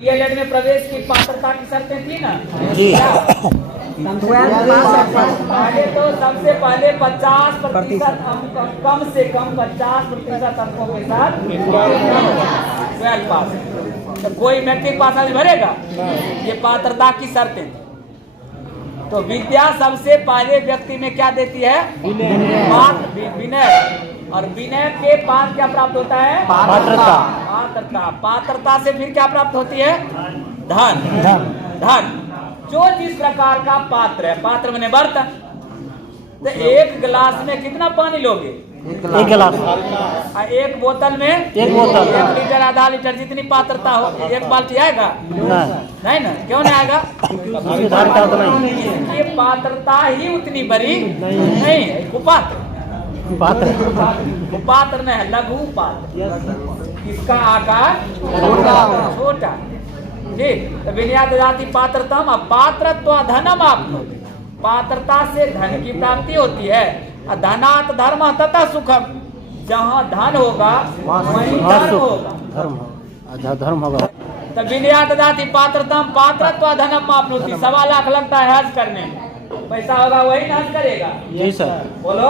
DElEd में प्रवेश की पात्रता की शर्तें थी ना जी। पहले तो सबसे पहले 50% अंक, कम से कम 50% अंकों के साथ 12 पास। तो कोई मैट्रिक पास आज भरेगा, ये पात्रता की शर्तें थी। तो विद्या सबसे पहले व्यक्ति में क्या देती है? विनय। और विनय के बाद क्या प्राप्त होता है? पात्रता। पात्रता से फिर क्या प्राप्त होती है? धन। जो जिस प्रकार का पात्र है, पात्र मैंने बर्तन। तो एक गिलास में कितना पानी लोगे? एक गिलास। एक बोतल में 1 लीटर आधा लीटर जितनी पात्रता हो, एक बाल्टी आएगा? नहीं ना, क्यों नहीं आएगा? ये पात्रता ही उतनी बड़ी नहीं है। कुपात्र नहीं है, लघु पात्र। इसका आकार छोटा। ठीक, तो विनयाद जाति पात्रतम पात्रत्व धनम आपनोति। पात्रता से धन की प्राप्ति होती है। धनात् धर्म तथा सुखम। जहाँ धन होगा वहीं धर्म होगा। तो विनयाद जाति पात्रतम पात्रत्व धनम आपनोति। 1.25 लाख लगता है हज करने में, पैसा होगा वही ना हज करेगा। जी सर। बोलो,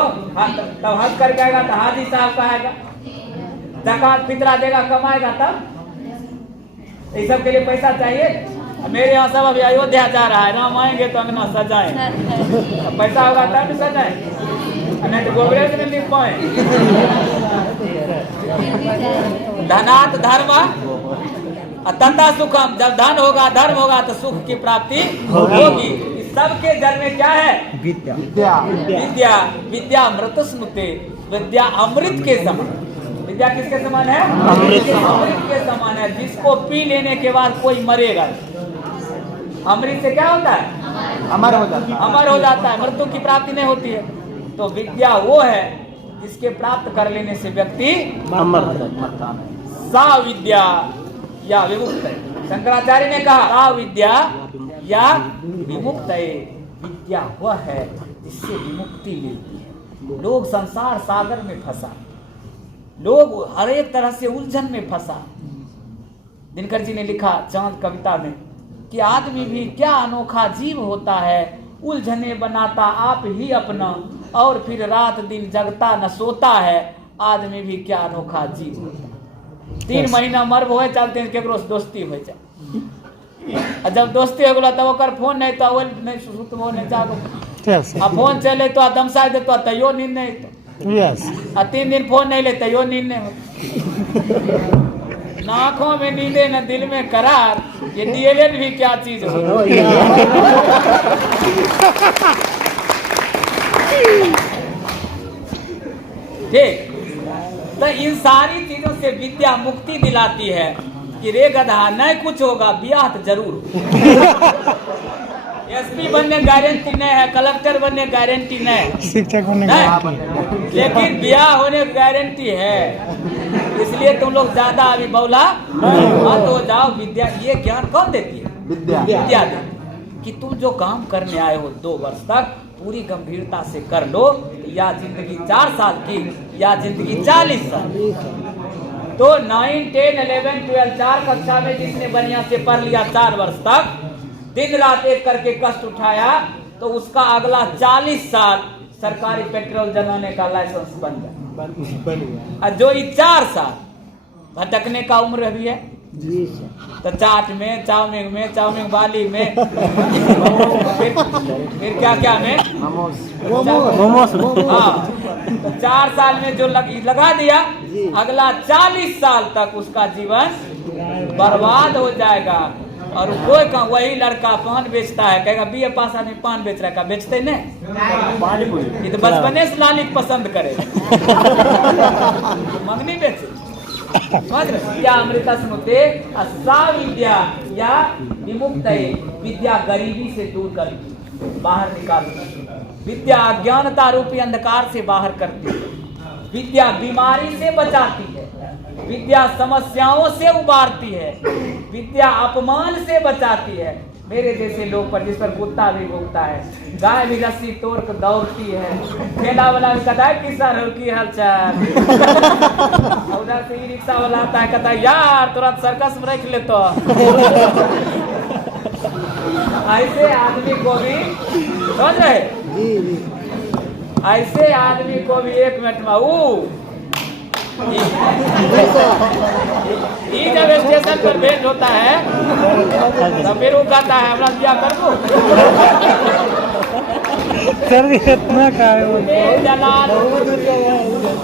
तब हज करके आएगा तो हाजी साहब का आएगा, ज़कात फितरा देगा, कमाएगा तब। इस सब के लिए पैसा चाहिए। मेरे यहाँ सब अभी अयोध्या जा रहा है, राम आएंगे तो अंगना सजाए, पैसा होगा तब सजाए, नहीं तो गोबरेज में लिख पाए। धनात् धर्म तथा सुखम। जब धन होगा धर्म होगा तो सुख की प्राप्ति होगी। सबके जन्म में क्या है? विद्या अमृत स्मृति। विद्या अमृत के समान। विद्या किसके समान है? अमृत के समान है, जिसको पी लेने के बाद कोई मरेगा। अमृत से क्या होता है? अमर हो जाता है, मृत्यु की प्राप्ति नहीं होती है। तो विद्या वो है जिसके प्राप्त कर लेने से व्यक्ति अमर हो जाता है। सा विद्या या विमुक्त है। शंकराचार्य ने कहा सा विद्या या विमुक्त है। विद्या वह है जिससे विमुक्ति मिलती है। लोग संसार सागर में फंसा, लोग हर एक तरह से उलझन में फंसा। दिनकर जी ने लिखा चांद कविता में कि आदमी भी क्या अनोखा जीव होता है, उलझने बनाता आप ही अपना, और फिर रात दिन जगता न सोता है। आदमी भी क्या अनोखा जीव होता है। 3 महीना मर्ब हो चलते हैं, केकरो से दोस्ती हो जाए। जब दोस्ती हो गया तब ओकर फोन नहीं तो नहीं सुतबो नहीं जागो। आ फोन चले तो दमसा दे तो तैयो नींद नहीं तो। 3 दिन फोन नहीं ले तैयो नींद नहीं हो। नाकों में नींदे न दिल में करार। ये डीएलएड भी क्या चीज हो। ठीक, तो इन सारी चीजों से विद्या मुक्ति दिलाती है कि रे गधा नहीं कुछ होगा, ब्याह तो जरूर। एसपी बनने गारंटी नहीं है, कलेक्टर बनने गारंटी नहीं है, शिक्षक बनने लेकिन ब्याह होने की गारंटी है। इसलिए तुम लोग ज्यादा अभी बौला मत हो जाओ। विद्या ये ज्ञान कौन देती है? विद्या देती कि तुम जो काम करने आए हो 2 वर्ष तक पूरी गंभीरता से कर लो। या जिंदगी 4 साल की या जिंदगी 40 साल। तो 9, 10, 11, 12 4 कक्षा में जिसने बढ़िया से पढ़ लिया 4 वर्ष तक, दिन रात एक करके कष्ट उठाया, तो उसका अगला 40 साल सरकारी पेट्रोल जलाने का लाइसेंस बन गया। और जो 4 साल भटकने का उम्र भी है तो चाट में, चाउमीन वाली में, फिर क्या में मोमोस। हाँ, तो 4 साल में जो लगा दिया, अगला 40 साल तक उसका जीवन बर्बाद हो जाएगा। और कोई का वही लड़का पान बेचता है, कहेगा बीए पास आदमी पान बेच रहा है, बेचते नहीं। ये तो बचपने से लालिक पसंद करे, मंगनी बेचे। विद्या अमृत स्मृते सा विद्या या विमुक्त है। विद्या गरीबी से दूर करती, बाहर निकालती। विद्या अज्ञानता रूपी अंधकार से बाहर करती है। विद्या बीमारी से बचाती है। विद्या समस्याओं से उबारती है। विद्या अपमान से बचाती है। मेरे जैसे लोग पर, जिस पर कुत्ता भी भूखता है, गाय भी रस्सी तोड़ कर दौड़ती है, ठेला वाला भी कहता है किसा रो की हालचाल, उधर से ही रिक्शा वाला आता है कहता है यार तुरंत सर्कस में रख ले तो। ऐसे आदमी को भी समझ रहे, ऐसे आदमी को भी 1 मिनट में ये जब स्टेशन पर भेंट होता है तो फिर वो कहता है हमरा क्या कर दो।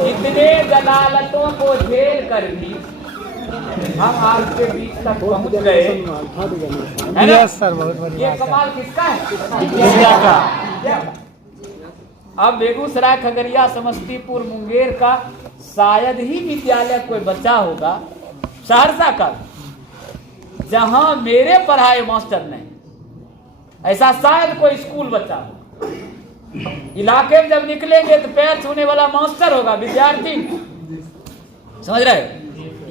इतने जलालतों को झेल कर भी हम आपके बीच तक पहुंच गए, है ना? सर बहुत बढ़िया। ये कमाल किसका है? अब बेगूसराय, खगड़िया, समस्तीपुर, मुंगेर का शायद ही विद्यालय कोई बच्चा होगा, सहरसा का, जहां मेरे पढ़ाए मास्टर नहीं, ऐसा शायद कोई स्कूल बच्चा हो। इलाके में जब निकलेंगे तो पैर छूने वाला मास्टर होगा, विद्यार्थी। समझ रहे हो?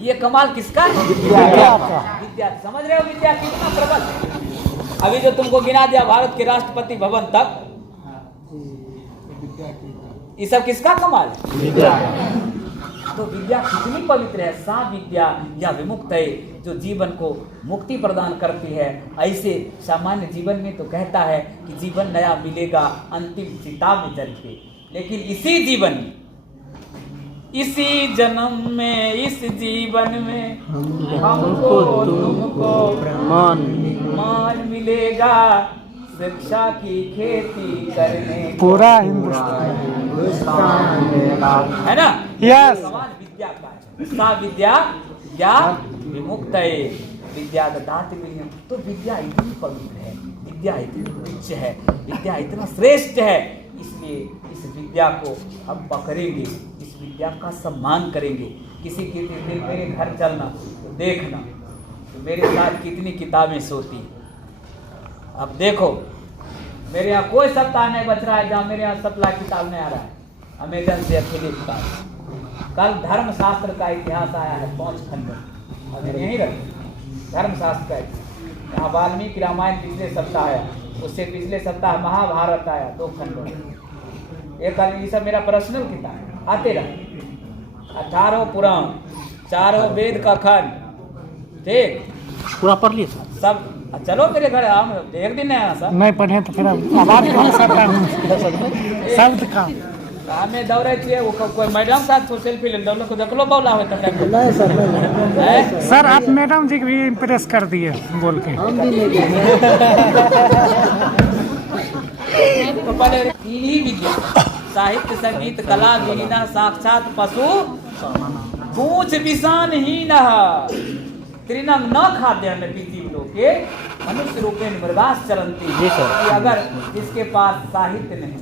ये कमाल किसका है? विद्यार्थी। समझ रहे हो विद्या कितना प्रबल? अभी जो तुमको गिना दिया भारत के राष्ट्रपति भवन तक, ये सब किसका कमाल है? तो विद्या कितनी पवित्र है। सा विद्या या विमुक्त है, जो जीवन को मुक्ति प्रदान करती है। ऐसे सामान्य जीवन में तो कहता है कि जीवन नया मिलेगा अंतिम चिता में जल के, लेकिन इसी जीवन में, इसी जन्म में, इस जीवन में हमको तुमको मान मिलेगा, शिक्षा की खेती करने पूरा हिंदुस्तान है ना? यस। समान विद्या का है। सा विद्या या विमुक्त है, विद्या ददाति विनयम। तो विद्या इतनी पवित्र है, विद्या इतनी उच्च है, विद्या इतना श्रेष्ठ है, इसलिए इस विद्या को हम पकड़ेंगे, इस विद्या का सम्मान करेंगे। किसी के दिन मेरे घर चलना तो देखना तो मेरे साथ कितनी किताबें सोती। अब देखो मेरे यहाँ कोई सप्ताह नहीं बच रहा है जहाँ मेरे यहाँ सप्ताह किताब नहीं आ रहा है, अमेजन से फ्लिपकार्ट। कल धर्मशास्त्र का इतिहास आया है 5 खंड, अगर यहीं रखे धर्मशास्त्र का इतिहास। यहाँ वाल्मीकि रामायण पिछले सप्ताह आया, उससे पिछले सप्ताह महाभारत आया 2 खंड। एक ये सब मेरा पर्सनल किताब आते रहे। 18 पुराण, 4 वेद का खंड, ठीक पूरा पढ़ लिए सब। चलो मेरे घर हम एक दिन नहीं आना सर, नहीं पढ़े तो फिर आवाज कौन सा शब्द का हमें दौड़े छे वो कोई मैडम साथ तो सेल्फी ले दौड़ो को देखलो बौला होय त टाइम नहीं सर, नहीं सर, आप मैडम जी को भी इम्प्रेस कर दिए बोल के। तो पहले इन्हीं विद्या, साहित्य, संगीत, कला, विहीना साक्षात पशु पूछ विषान ही न तृणम न खाद्य न पीति लोके मनुष्य रूपेण मृगास चरंती। कि अगर जिसके पास साहित्य नहीं,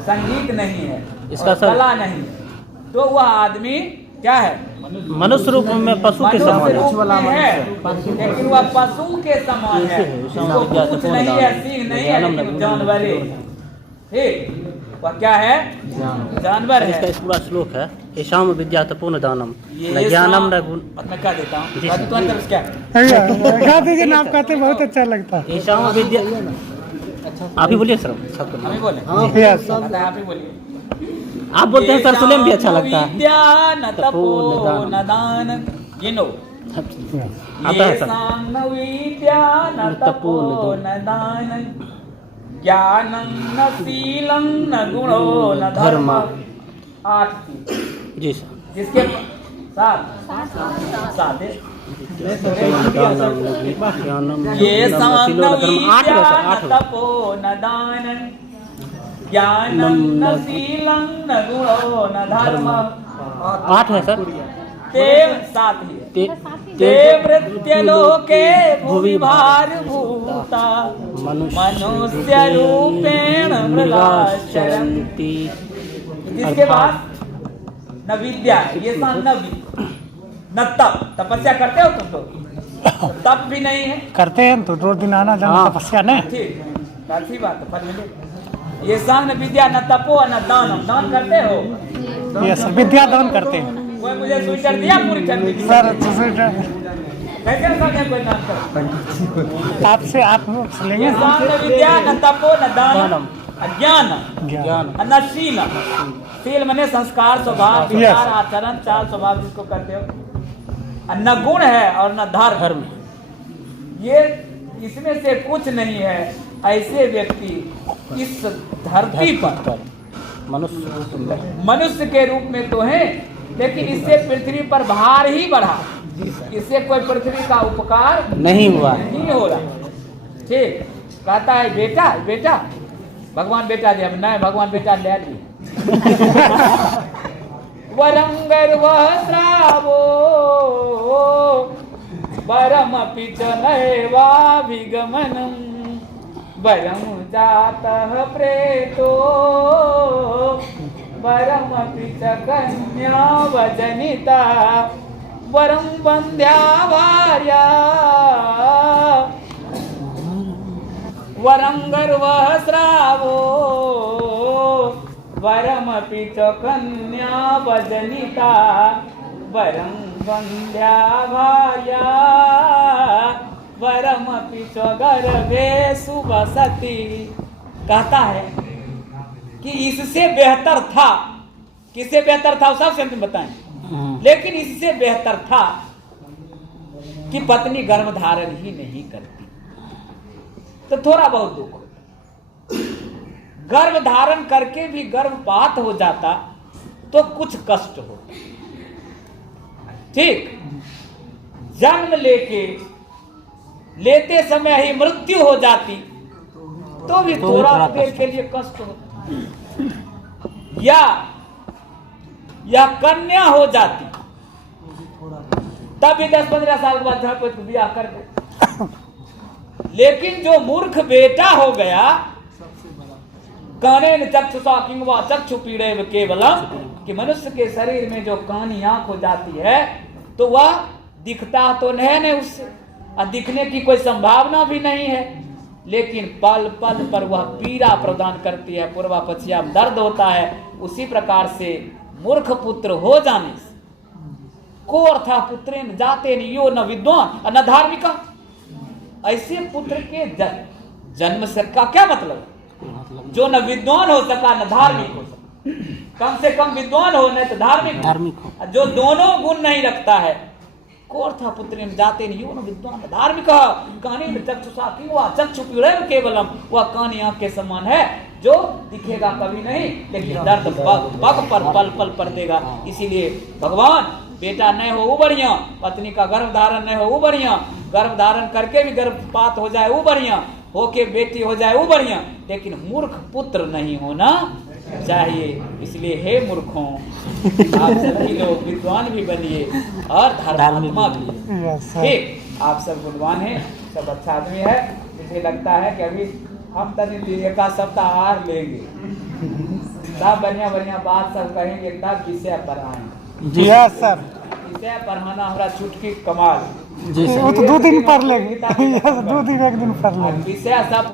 संगीत नहीं है, इसका और कला नहीं है, तो वह आदमी क्या है? मनुष्य रूप में पशु के समान है, लेकिन वह पशु के समान है। उसको पूंछ नहीं है, सींग नहीं है, लेकिन जानवर है। ठीक, वह क्या है? जानवर है। इसका पूरा श्लोक है, ईशाम विद्या तपोन दानम ये ज्ञानम न गुण। मैं क्या देता हूँ क्या गा दीजिए ना, आप कहते बहुत अच्छा लगता है। ईशाम विद्या, आप ही बोलिए सर। हम ही बोले? यस। आप ही बोलिए। आप बोलते हैं सर, सुनने में भी अच्छा लगता है। विद्या न तपो न दान, गिनो। ये सांग न विद्या न तपो न दान, ज्ञानं न शीलं न गुणो न धर्म। 8 चीज जी सर। जिसके साथ ये सांग न विद्या न तपो न दानं, ज्ञानं न शीलं न गुणो न धर्म। 8 है सर। देव 7 ही देवृत्यलोके भुवि भारभूता मनुष्य रूपेण मृगाश्चरन्ति। इसके बाद न विद्या, ये न तप। तपस्या करते हो तुम तो? तप भी नहीं है। करते हैं तो 2 दिन आना जाना तपस्या नहीं। ठीक, अच्छी बात है, फल मिलेगा। ये सांग न विद्या न तपो न दानम। दान करते हो? यस, विद्या दान करते हैं। कोई मुझे स्वेटर दिया पूरी ठंडी की? सर स्वेटर कैसे समझे कोई नाम करो? आपसे आप लेंगे ये सामने विद्या न तपो न दानम अज्ञान ज्ञान न शील। शील मने संस्कार, स्वभाव, विचार, आचरण, चाल स्वभाव जिसको कहते हो। न गुण है और न धर्म। ये इसमें से कुछ नहीं है। ऐसे व्यक्ति इस धरती पर मनुष्य के रूप में तो हैं, लेकिन इससे पृथ्वी पर भार ही बढ़ा। इससे कोई पृथ्वी का उपकार नहीं हुआ। नहीं हो रहा। ठीक कहता है बेटा बेटा भगवान बेटा दे, नहीं भगवान बेटा ले ली। वरंगर वह श्रावो वरम पिच नैवाभिगमनम वरम जातः प्रेतो वरम पिच कन्या वजनिता वरम बंध्या भार्या वरम गर्वः श्रावो वरमपि च कन्या वजनिता वरं वन्द्या भार्या वरमपि च गर्भे सुवसति। कहता है कि इससे बेहतर था। किससे बेहतर था सब से बताएं। लेकिन इससे बेहतर था कि पत्नी गर्भ धारण ही नहीं करती तो थोड़ा बहुत दुख होता। गर्भ धारण करके भी गर्भपात हो जाता तो कुछ कष्ट होता। ठीक, जन्म लेते समय ही मृत्यु हो जाती तो भी थोड़ा देर के लिए कष्ट होता। या कन्या हो जाती तब भी 10-15 साल के बाद झटपट ब्याह कर दे। लेकिन जो मूर्ख बेटा हो गया, काने चक्षुषा किंवा चक्षु पीड़े केवलम, कि मनुष्य के शरीर में जो कानी आंख हो जाती है तो वह दिखता तो नहीं उससे, और दिखने की कोई संभावना भी नहीं है, लेकिन पल पल पर वह पीड़ा प्रदान करती है, पूर्वा पश्चिम में दर्द होता है। उसी प्रकार से मूर्ख पुत्र हो जाने से को अर्था पुत्रेन जाते यो न विद्वान और न धार्मिक। ऐसे पुत्र के जन्म से का क्या मतलब? जो न विद्वान हो सका न धार्मिक हो सका। कम से कम विद्वान हो नहीं तो धार्मिक हो। जो दोनों गुण नहीं रखता है, को अर्था पुत्रेन जाते यो न विद्वान धार्मिक। कानी चक्षुषा किंवा चक्षु पीड़े केवलम, वह कानी आंख के समान है जो दिखेगा कभी नहीं, लेकिन दर्द पग पर पल पल पर देगा। इसीलिए भगवान बेटा नहीं हो वो बढ़िया, पत्नी का गर्भ धारण नहीं हो वो बढ़िया, गर्भ धारण करके भी गर्भपात हो जाए वो बढ़िया, होके बेटी हो जाए वो बढ़िया, लेकिन मूर्ख पुत्र नहीं होना चाहिए। इसलिए हे मूर्खों, आप सभी लोग विद्वान भी बनिए और धर्मात्मा भी। ठीक, आप सब गुणवान हैं, सब अच्छा आदमी है। मुझे लगता है कि अभी हम तनी एक सप्ताह और लेंगे, सब बढ़िया बढ़िया बात सब कहेंगे, तब विषय पर आएंगे। जी हाँ सर, विषय पढ़ाना हमारा छुटकी कमाल। वो तो 2 दिन पढ़ लेंगे। 2 दिन 1 दिन पढ़ लेंगे विषय सब